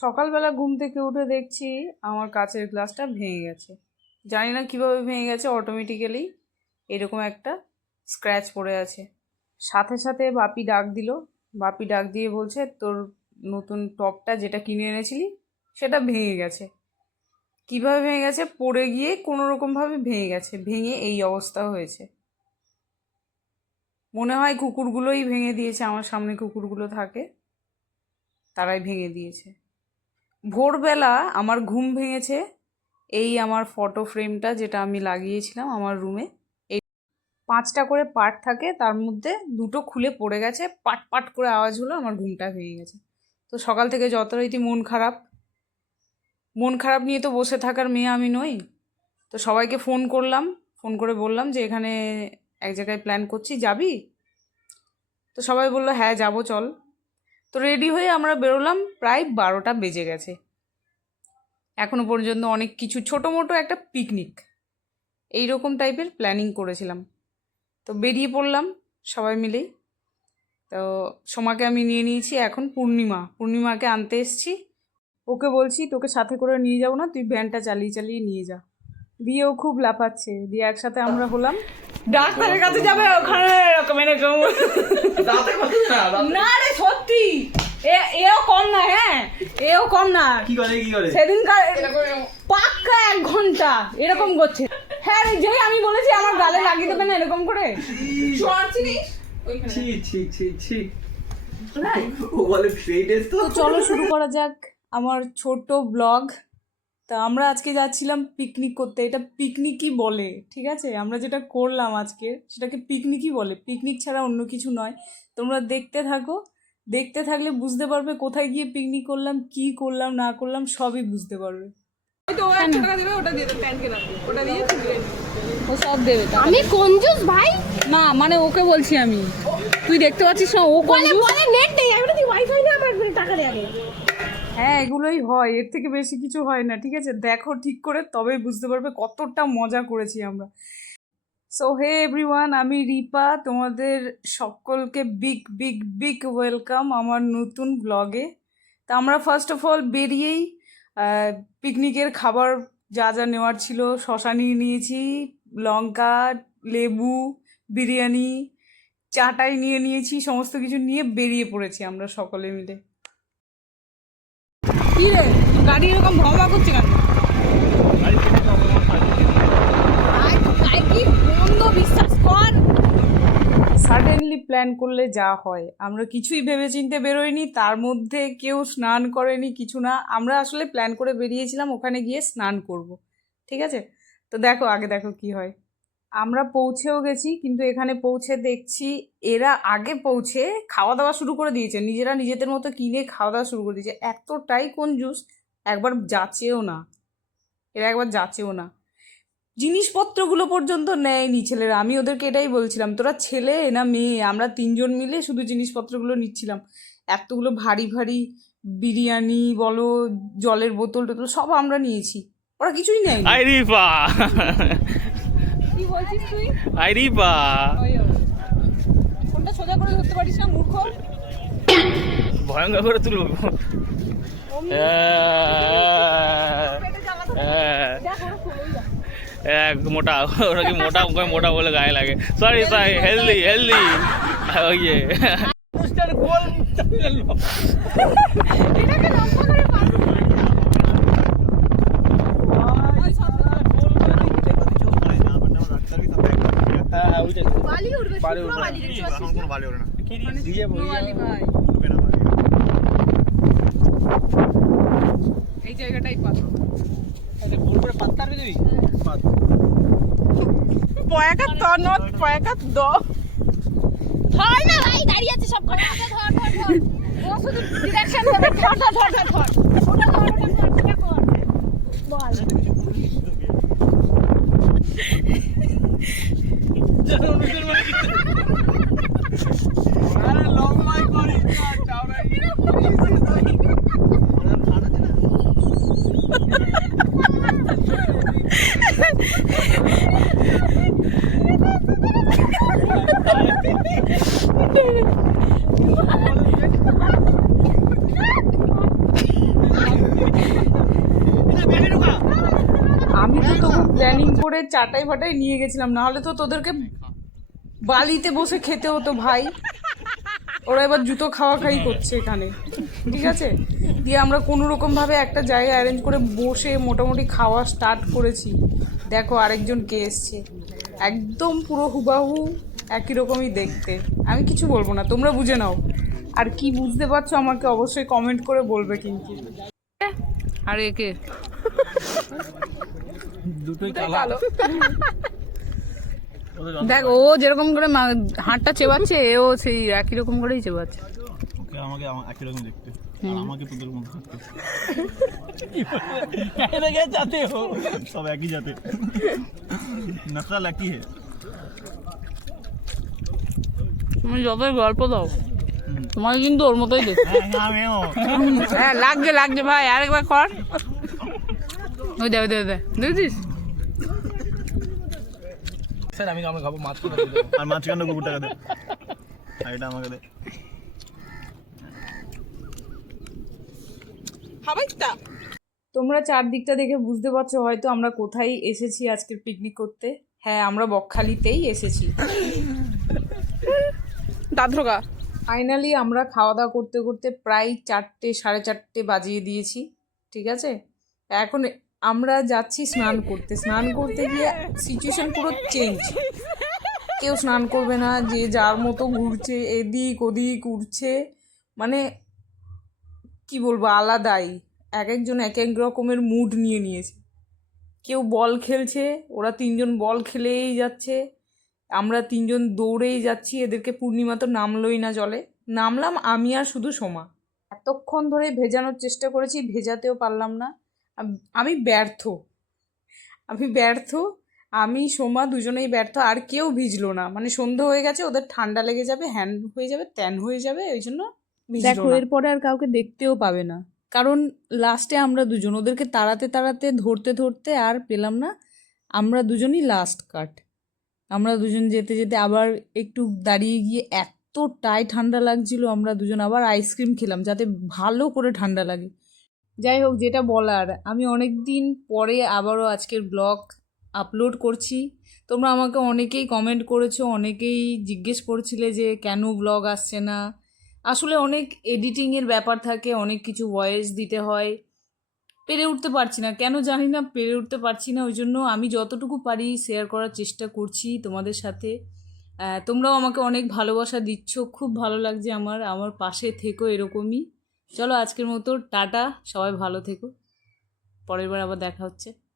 সকালবেলা ঘুম থেকে উঠে দেখছি আমার কাচের গ্লাসটা ভেঙে গেছে। জানি না কীভাবে ভেঙে গেছে অটোমেটিক্যালি এরকম একটা স্ক্র্যাচ পড়ে আছে। সাথে সাথে বাপি ডাক দিল। বাপি ডাক দিয়ে বলছে, তোর নতুন টপটা যেটা কিনে এনেছিলি, সেটা ভেঙে গেছে। কীভাবে ভেঙে গেছে? পড়ে গিয়ে কোনো রকমভাবে ভেঙে গেছে, ভেঙে এই অবস্থা হয়েছে। মনে হয় কুকুরগুলোই ভেঙে দিয়েছে, আমার সামনে কুকুরগুলো থাকে, তারাই ভেঙে দিয়েছে। ভোরবেলা আমার ঘুম ভেঙেছে, এই আমার ফটো ফ্রেমটা যেটা আমি লাগিয়েছিলাম আমার রুমে এই পাঁচটা করে পার্ট থাকে, তার মধ্যে দুটো খুলে পড়ে গেছে, পাট পাট করে আওয়াজ হলো, আমার ঘুমটা ভেঙে গেছে। তো সকাল থেকে যথারীতি মন খারাপ। মন খারাপ নিয়ে তো বসে থাকার মেয়ে আমি নই। তো সবাইকে ফোন করলাম ফোন করে বললাম যে, এখানে এক জায়গায় প্ল্যান করছি, যাবি? তো সবাই বলল হ্যাঁ যাব, চল। তো রেডি হয়ে আমরা বেরোলাম প্রায় বারোটা বেজে গেছে। এখনও পর্যন্ত অনেক কিছু ছোটো মোটো একটা পিকনিক এই রকম টাইপের প্ল্যানিং করেছিলাম। তো বেরিয়ে পড়লাম সবাই মিলেই। তো সোমাকে আমি নিয়ে নিয়েছি এখন পূর্ণিমা। পূর্ণিমাকে আনতে এসছি। ওকে বলছি তোকে সাথে করে নিয়ে যাব না তুই ভ্যানটা চালিয়ে চালিয়ে নিয়ে যা। দিয়ে ও খুব লাফাচ্ছে। দিয়ে একসাথে আমরা হলাম। ডাক্তারের কাছে যাবে ওখানে এরকম এরকম। না রে সত্যি? এ এও কম না হ্যাঁ? এও কম না। কি করে কি করে? সেদিনকার পাক্কা এক ঘণ্টা এরকম করছে। হ্যাঁ রে যেই আমি বলেছি আমার গালে লাগিয়ে দেবে না এরকম করে? ছি। ছি ছি ছি ও বলে সেই তো। তো চলো শুরু করা যাক আমার ছোট ব্লগ। তা আমরা আজকে যাচ্ছিলাম পিকনিক করতে। এটা পিকনিকই বলে ঠিক আছে? আমরা যেটা করলাম আজকে সেটাকে পিকনিকই বলে। পিকনিক ছাড়া অন্য কিছু নয়। তোমরা দেখতে থাকো। দেখতে থাকলে বুঝতে পারবে কোথায় গিয়ে পিকনিক করলাম কি করলাম না করলাম সবই বুঝতে পারবে। ও সব দেবে আমি কঞ্জুস ভাই? না মানে ওকে বলছি আমি। তুই দেখতে পাচ্ছিস না ও বলে কঞ্জুস। বলে নেট নেই আমি বলি ওয়াইফাই না আমার টাকা দেবে হ্যাঁ এগুলোই হয় এর থেকে বেশি কিছু হয় না ঠিক আছে? দেখো ঠিক করে তবেই বুঝতে পারবে কতটা মজা করেছি আমরা। সো হে এভরিওয়ান আমি রিপা, তোমাদের সকলকে বিগ বিগ বিগ ওয়েলকাম আমার নতুন ব্লগে তা আমরা ফার্স্ট অফ অল বেরিয়েই পিকনিকের খাবার যা যা নেওয়ার ছিল, শশা নিয়ে নিয়েছি, লঙ্কা, লেবু, বিরিয়ানি, চাটাই নিয়ে নিয়েছি, সমস্ত কিছু নিয়ে বেরিয়ে পড়েছি আমরা সকলে মিলে। কি রে গাড়ি এরকম ভমা করছে কেন ভাই কি বন্ধ বিশ্বাস কর সাডেনলি প্ল্যান করলে যা হয়। আমরা কিছুই ভেবেচিন্তে বেরোইনি, তার মধ্যে কেউ স্নান করেনি কিছু না। আমরা আসলে প্ল্যান করে বেরিয়েছিলাম, ওখানে গিয়ে স্নান করব। ঠিক আছে? তো দেখো, আগে দেখো কি হয়। আমরা পৌঁছেও গেছি, কিন্তু এখানে পৌঁছে দেখছি, এরা আগে পৌঁছে খাওয়া দাওয়া শুরু করে দিয়েছে। নিজেরা নিজেদের মতো কিনে খাওয়া দাওয়া শুরু করে দিয়েছে। এতটাই কোন জুস, একবার যাচেও না। এরা একবার যাচেও না। জিনিসপত্রগুলো পর্যন্ত নেয়নি ছেলেরা। আমি ওদেরকে এটাই বলছিলাম তোরা ছেলে না মেয়ে আমরা তিনজন মিলে শুধু জিনিসপত্রগুলো নিচ্ছিলাম। এতগুলো ভারী ভারী বিরিয়ানি বলো জলের বোতল টোতল সব আমরা নিয়েছি। ওরা কিছুই নেয় আই রিপা। কি বলছিস তুই? আই রিপা। ফোনটা সোজা করে ধরতে পারিস না মূর্খ। ভয়ঙ্কর করে তুলবো এক মোটা ওরা কি মোটা ওকে মোটা বলে গায়ে লাগে। সরি সরি হেলদি হেলদি ইয়ে এই জায়গাটাই পাবো পয়াকা তনত পয়াকা দ। ধর না ভাই দাঁড়িয়ে আছে সব করে ধর ধর ধর। ও শুধু ডিরেকশন ধর ধর ধর ধর ধর ওটা ধর ওটা ধর। বল। আমি তো তবু প্ল্যানিং করে চাটাই ফাটাই নিয়ে গেছিলাম না হলে তো তোদেরকে বালিতে বসে খেতে হতো ভাই। ওরা এবার জুতো খাওয়া খাই করছে এখানে, ঠিক আছে? দিয়ে আমরা কোনো রকমভাবে একটা জায়গা অ্যারেঞ্জ করে বসে মোটামুটি খাওয়া স্টার্ট করেছি। দেখো আরেকজন কে এসছে। একদম পুরো হুবাহু একই রকমই দেখতে। আমি কিছু বলব না, তোমরা বুঝে নাও। আর কি বুঝতে পারছ আমাকে অবশ্যই কমেন্ট করে বলবে কিন্তু। আর একে দুটোই কালো। দেখ ও যেরকম করে মা- হাতটা চেবাচ্ছে এও সেই একই রকম করেই চেবাচ্ছে। ওকে আমাকে একই রকম দেখতে। আমাকে তোদের মতো থাকতে যাতে হো সব একই নকল একই হে। তুমি যতই গল্প দাও তোমাকে কিন্তু ওর মতোই দেখতে। হ্যাঁ আমিও হ্যাঁ লাগছে লাগছে ভাই আরেকবার কর। ওই দে ওই দে দেখছিস? স্যার আমি আমি খাব মাছ করে আর মাঝখানে কুকুরটাকে দে? আর এটা আমাকে দে। তোমরা চারদিকটা দেখে বুঝতে পারছ হয়তো আমরা কোথায় এসেছি আজকের পিকনিক করতে। হ্যাঁ আমরা বকখালিতেই এসেছি। দাদ্রকা ফাইনালি আমরা খাওয়া দাওয়া করতে করতে প্রায় চারটে সাড়ে চারটে বাজিয়ে দিয়েছি। ঠিক আছে? এখন আমরা যাচ্ছি স্নান করতে। স্নান করতে গিয়ে সিচুয়েশন পুরো চেঞ্জ কেউ স্নান করবে না, যে যার মতো ঘুরছে, এদিক ওদিক উঠছে মানে কি বলব, আলাদাই। এক একজন এক এক রকমের মুড নিয়ে নিয়েছে। কেউ বল খেলছে, ওরা তিনজন বল খেলেই যাচ্ছে। আমরা তিনজন দৌড়েই যাচ্ছি, এদেরকে পূর্ণিমা তো নামলোই না জলে। নামলাম আমি আর শুধু সোমা। এতক্ষণ ধরে ভেজানোর চেষ্টা করেছি, ভেজাতেও পারলাম না। আম- ব্যর্থ। আমি ব্যর্থ আমি সোমা দুজনেই ব্যর্থ আর কেউ ভিজলো না। মানে সন্ধে হয়ে গেছে ওদের ঠান্ডা লেগে যাবে হ্যান্ড হয়ে যাবে ত্যান হয়ে যাবে ওই জন্য দেখো এরপরে আর কাউকে দেখতেও পাবে না। কারণ লাস্টে আমরা দুজন ওদেরকে তাড়াতে তাড়াতে ধরতে ধরতে আর পেলাম না। আমরা দুজনই লাস্ট কাট আমরা দুজন যেতে যেতে আবার একটু দাঁড়িয়ে গিয়ে এতটাই ঠান্ডা লাগছিল আমরা দুজন আবার আইসক্রিম খেলাম যাতে ভালো করে ঠান্ডা লাগে। যাই হোক, যেটা বলার, আমি অনেক দিন পরে আবারও আজকের ব্লগ আপলোড করছি। তোমরা আমাকে অনেকেই কমেন্ট করেছ, অনেকেই জিজ্ঞেস করছিলে যে কেন ব্লগ আসছে না। আসলে অনেক এডিটিংয়ের ব্যাপার থাকে, অনেক কিছু ভয়েস দিতে হয়। পেরে উঠতে পারছি না। কেন জানি না, পেরে উঠতে পারছি না। ওই জন্য আমি যতটুকু পারি শেয়ার করার চেষ্টা করছি তোমাদের সাথে। তোমরাও আমাকে অনেক ভালোবাসা দিচ্ছ। খুব ভালো লাগছে আমার আমার পাশে থেকো এরকমই। চলো আজকের মতো টাটা সবাই ভালো থেকো। পরের বার আবার দেখা হচ্ছে।